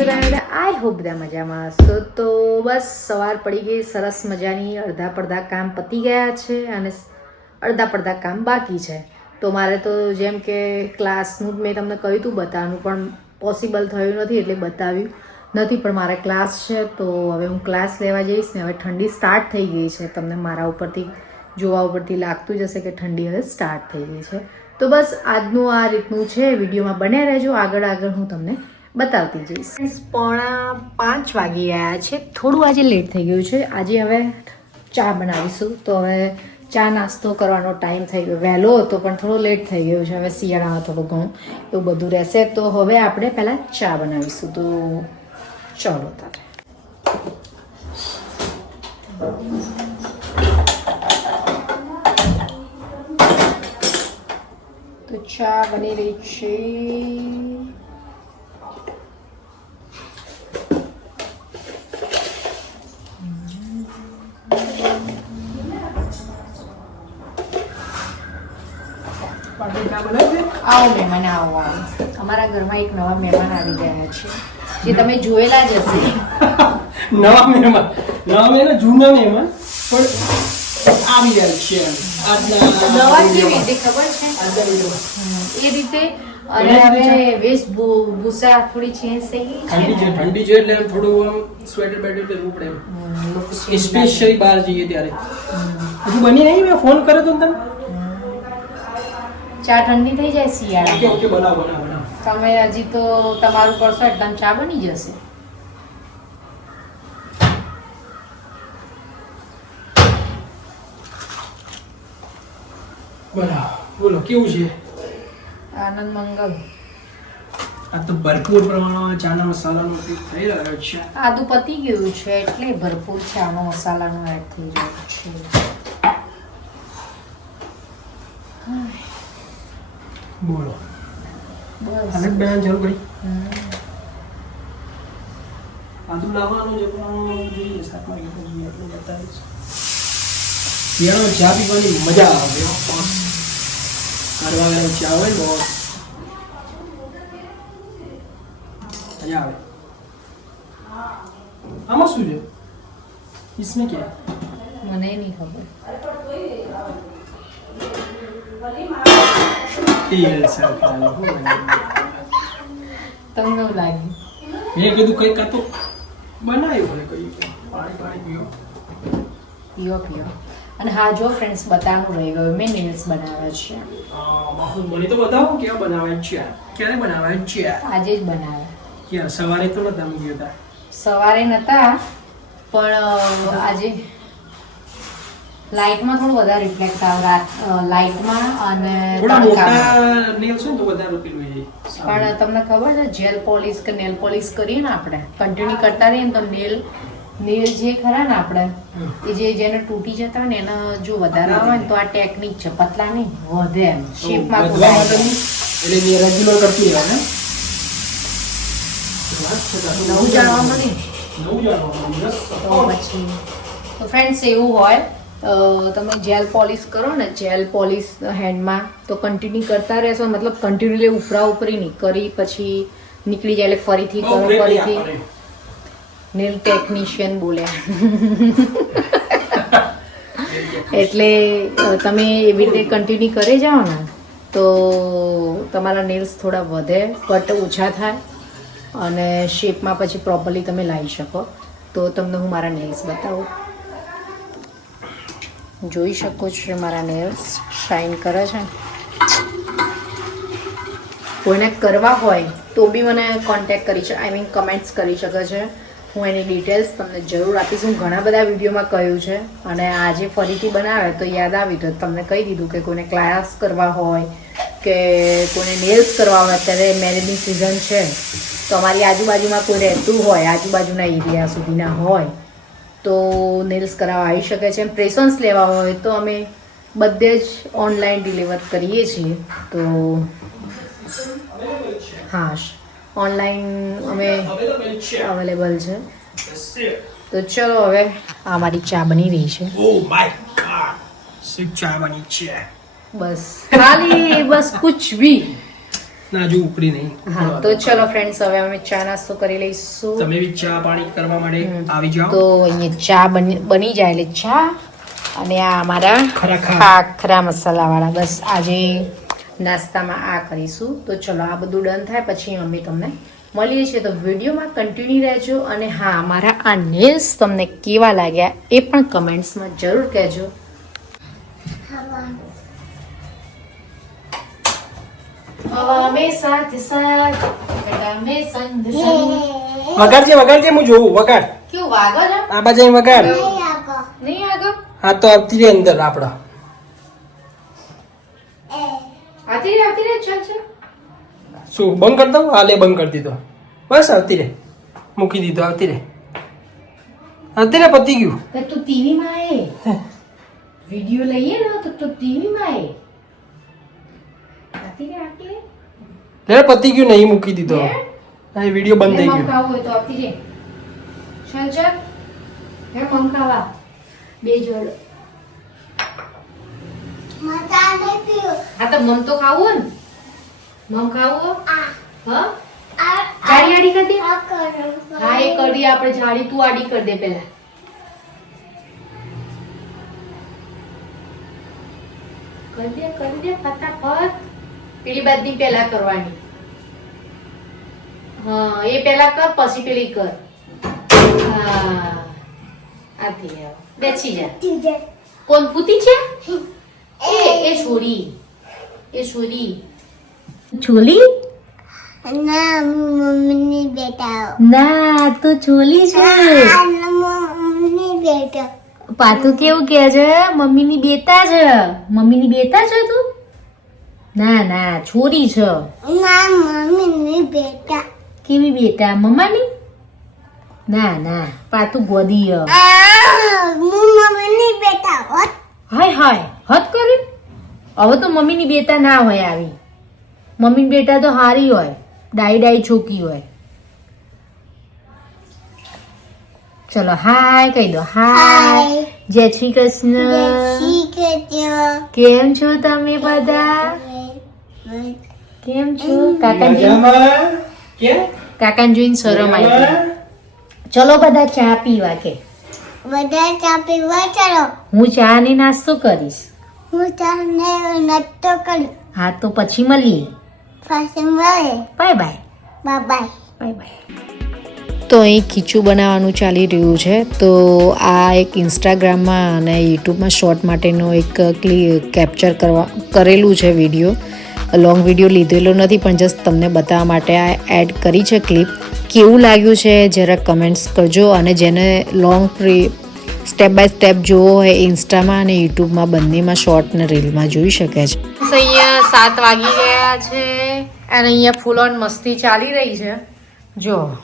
છો બધા I hope બધા મજામાં હશો. તો બસ સવાર પડી ગઈ, સરસ મજાની અડધા પડધા કામ પતી ગયા છે અને અડધા પડધા કામ બાકી છે. તો મારે તો જેમ કે ક્લાસનું મેં તમને કહ્યું હતું, બતાવવાનું પણ પોસિબલ થયું નથી એટલે બતાવ્યું નથી, પણ મારે ક્લાસ છે, તો હવે હું ક્લાસ લેવા જઈશ ને હવે ઠંડી સ્ટાર્ટ થઈ ગઈ છે. તમને મારા ઉપરથી, જોવા ઉપરથી લાગતું જ હશે કે ઠંડી હવે સ્ટાર્ટ થઈ ગઈ છે. તો બસ આજનું આ રીતનું છે. વિડીયોમાં બન્યા રહેજો. આગળ આગળ હું તમને બતાવતી જઈશ. પોણા પાંચ વાગી ગયા છે. થોડું આજે લેટ થઈ ગયું છે. આજે હવે ચા બનાવીશું. તો હવે ચા નાસ્તો કરવાનો ટાઈમ થઈ ગયો. વહેલો હતો, પણ થોડો લેટ થઈ ગયો છે. હવે શિયાળામાં થોડું ઘણું એવું બધું રહેશે. તો હવે આપણે પહેલાં ચા બનાવીશું. તો ચાલો તારે. તો ચા બની રહી છે. આવો મહેમાન આવો આવો. અમારા ઘરમાં એક નવા મહેમાન આવી ગયા છે. જે તમે જોયેલા જ હશે. નવા મહેમાન. નવા મહેમાન જૂના મહેમાન પણ આવી ગયા છે નવા કેવી રીતે ખબર છે? એ રીતે. અને હવે વેશભૂષા થોડી ચેન્જ થઈ ગઈ ઠંડી છે ઠંડી છે એટલે થોડું આમ સ્વેટર બેટર પહેરવું પડે. સ્પેશિયલી બહાર જઈએ ત્યારે. હજુ બની નહીં? મેં ફોન કર્યો તો ને તને. ચા ઠંડી થઈ જાય શિયાળા ઓકે બનાવ બનાવ બનાવ. તમે હજી તો તમારું કરશો એકદમ ચા બની જશે. બનાવ બોલો કેવું છે? આનંદ મંગલ. આ તો ભરપૂર પ્રમાણમાં ચાના મસાલાનો ઉપયોગ થઈ રહ્યો છે. આદુ પતી ગયું છે એટલે ભરપૂર ચાનો મસાલાનો એડ થઈ રહ્યો છે. બોલો બસ હાલત બનાવવાની જરૂર પડી હમ. આદુ લાવવાનું છે પણ જોઈએ સાત વાગે જોઈએ એટલું બતાવીશ શિયાળામાં ચા પીવાની મજા આવે હો. કાઢવા વાળાની ચા હોય ને બહુ મજા આવે આમાં શું છે इसमें क्या है મને નહીં ખબર તેલ સરખાનું તમને એવું લાગ્યું મેં કીધું કંઈક હતું બનાવ્યું હોય કઈ. પાણી પાણી પીઓ. પીઓ પીઓ. અને હા જો ફ્રેન્ડ્સ બતાવવાનું રહી ગયું. મેં નેલ્સ બનાવ્યા છે. મને તો બતાવો ક્યાં બનાવાય છે. ક્યારે બનાવાય છે? આજે જ બનાવ્યા. ક્યાં? સવારે તો નતા હતા. સવારે નતા પણ આજે લાઇટમાં થોડું વધારે રિફ્લેક્ટ આવે રાત લાઇટમાં અને પણ તમને ખબર છે જેલ પોલિશ કે નેલ પોલિશ કરીએ ને આપણે કન્ટિન્યુ કરતા રહીએ ને તો નેલ નેલ જે ખરા ને આપણે એ જે જેને તૂટી જતા હોય ને એના જો વધારે આવે ને તો આ ટેકનિક છે પતલા નહીં વધે એમ શેપમાં એટલે રેગ્યુલર કરતી રહેવાનું નવું જાણવા મળે? નવું જાણવા મળે તો ફ્રેન્ડ્સ એવું હોય તમે જેલ પોલિશ કરો ને જેલ પોલિશ હેન્ડમાં તો કન્ટિન્યુ કરતા રહેશો. મતલબ કન્ટિન્યુલી ઉપરા ઉપરી નહીં કરી પછી નીકળી જાય એટલે ફરીથી કરો ફરીથી. નેલ ટેકનિશિયન બોલ્યા એટલે તમે એવી રીતે કન્ટિન્યુ કરી જાઓ ને તો તમારા નેલ્સ થોડા વધે કટ ઓછા થાય અને શેપમાં પછી પ્રોપરલી તમે લાવી શકો. તો તમને હું મારા નેલ્સ બતાવું. જોઈ શકો છો મારા નેલ્સ શાઇન કરે છે. કોઈને કરવા હોય તો બી મને કોન્ટેક્ટ કરી છે આઈ મીન કમેન્ટ્સ કરી શકે છે. હું એની ડિટેલ્સ તમને જરૂર આપીશ. હું ઘણા બધા વિડીયોમાં કહ્યું છે. અને આજે ફરીથી બનાવે તો યાદ આવી તો તમને કહી દીધું કે કોઈને ક્લાસ કરવા હોય કે કોઈને નેલ્સ કરવા હોય. અત્યારે મેરેજની સિઝન છે. તો અમારી આજુબાજુમાં કોઈ રહેતું હોય, આજુબાજુના એરિયા સુધીના હોય તો નેલ્સ કરાવવા આવી શકે છે. પ્રેશન્સ લેવા હોય તો અમે બધે જ ઓનલાઈન ડિલિવર કરીએ છીએ. તો હા ઓનલાઈન અમે અવેલેબલ છે. તો ચલો હવે આ મારી ચા બની રહી છે. Oh my God. શું ચા બની છે. બસ ખાલી બસ કુછ ભી. ના હજુ ઉકળી નહીં. હા તો ચલો ફ્રેન્ડ્સ હવે અમે ચા નાસ્તો કરી લઈશું. તમે બી ચા પાણી કરવા માટે આવી જાઓ. તો અહીંયા ચા બની જાય એટલે ચા અને આ અમારા ખાખરા મસાલાવાળા. બસ આજે નાસ્તામાં આ કરીશું. તો ચલો આ બધું ડન થાય પછી અમે તમને મળીએ છીએ. તો વિડીયોમાં કન્ટિન્યુ રહેજો અને હા મારા આ નેલ્સ તમને કેવા લાગ્યા એ પણ કમેન્ટ્સમાં જરૂર કહેજો. અમે સાથ સાથ અમે સંગ સંગ વગાડજે વગાડજે હું જોઉં વગાડ કેવું વાગો આ બાજુ અહીં વગાડ નહીં આગળ હા તો આવતી રે અંદર આપડા આવતી રે આવતી રે ચાલ ચાલ. શું બંધ કરી દઉં? હા લે બંધ કરી દીધો. બસ આવતી રે મૂકી દીધો આવતી રે આવતી રે પતી ગયું. તો તું ટીવી માં આય વિડિયો લઈએ ને તો તું ટીવી માં આય? લે પતી ગયું નહીં મૂકી દીધો. આ વીડિયો બંધ થઈ મમ ગયો. મંકાવ હોય તો આતી રે ચાલ હે મમ ખાવા બે જોડ. આ તો મમ તો ખાવું ને? મમ ખાવું આ. હ? જાડી આડી કરી દે. હા એ કરી આપણે જાડી તું આડી કરી દે પહેલા. કરી દે કરી દે ફટાફટ. પેલી બાજની પેલા કરવાની. હા એ પહેલા કર પછી પેલી કર. હા. આથી આવ બેસી જા. કોણ પૂતી છે? એ. એ છોરી. એ છોરી. છોલી? ના મમ્મીની બેટા. ના તો છોલી છે. બેટા. પાતું કેવું કે છે? મમ્મીની બેટા છે. મમ્મીની બેટા છે તું? ના ના છોરી છે. ના મમ્મીની બેટા. કેવી બેટા? મમ્માની? ના ના પાતું ગોદી મમ્મીની બેટા હોત. હાય હાય હદ કરી? હવે તો મમ્મીની બેટા ના હોય આવી. મમ્મીની બેટા તો હારી હોય ડાઈ ડાઈ છોકી હોય. ચલો હાય કહી દો હાય. હાય. જય શ્રી કૃષ્ણ. કેમ છો તમે બધા? કેમ છો? કાકાજી? કાકાને જોઈને શરમ આવી ચલો બધા ચા પીવા કે. બધા ચા પીવા ચાલો. હું ચા ને નાસ્તો કરીશ. હું ચા ને નાસ્તો કરીશ હા તો પછી મળીએ. પછી મળીએ. Bye bye. Bye bye. Bye bye. તો અહીં ખીચું બનાવવાનું ચાલી રહ્યું છે. તો આ એક ઇન્સ્ટાગ્રામમાં અને યુટ્યુબમાં શોર્ટ માટેનો એક ક્લી કેપ્ચર કરવા કરેલું છે વીડિયો લોંગ વીડિયો લીધેલો નથી, પણ જસ્ટ તમને બતાવવા માટે આ એડ કરી છે ક્લિપ કેવું લાગ્યું છે? જરા કમેન્ટ્સ કરજો અને જેને લોંગ સ્ટેપ બાય સ્ટેપ જોવો હોય ઇન્સ્ટામાં અને યુટ્યુબમાં બંનેમાં શોર્ટ ને રીલમાં જોઈ શકે છે. અહીંયા સાત વાગી ગયા છે અને અહીંયા ફૂલ ઓન મસ્તી ચાલી રહી છે. જો.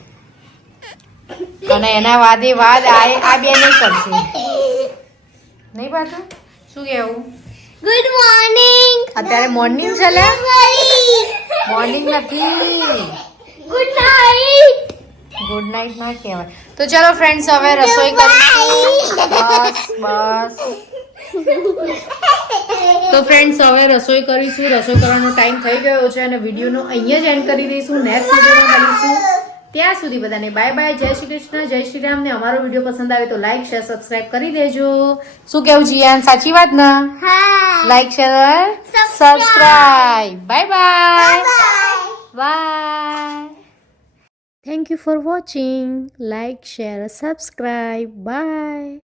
અને એના વાદે વાદ આ આ બે નહીં કરશે. નહીં પાછું? શું કહેવું? ગુડ મોર્નિંગ અત્યારે મોર્નિંગ છે લે. મોર્નિંગ નથી ગુડ નાઈટ ગુડ નાઈટ ના કહેવાય. તો ચલો ફ્રેન્ડ્સ હવે રસોઈ કરીશું. બસ બસ. તો ફ્રેન્ડ્સ હવે રસોઈ કરીશું. રસોઈ કરવાનો ટાઈમ થઈ ગયો છે અને વિડીયોનો અહીંયા જ એન્ડ કરી દઈશું. નેક્સ્ટ વિડીયોમાં મળીશું. ત્યાં સુધી બધાને બાય બાય જય શ્રી કૃષ્ણ જય શ્રી રામ. ને અમારો વીડિયો પસંદ આવે તો લાઈક શેર સબસ્ક્રાઇબ કરી દેજો. શું કેવું જીયાન? સાચી વાત ને? Like share subscribe bye bye bye thank you for watching like share subscribe bye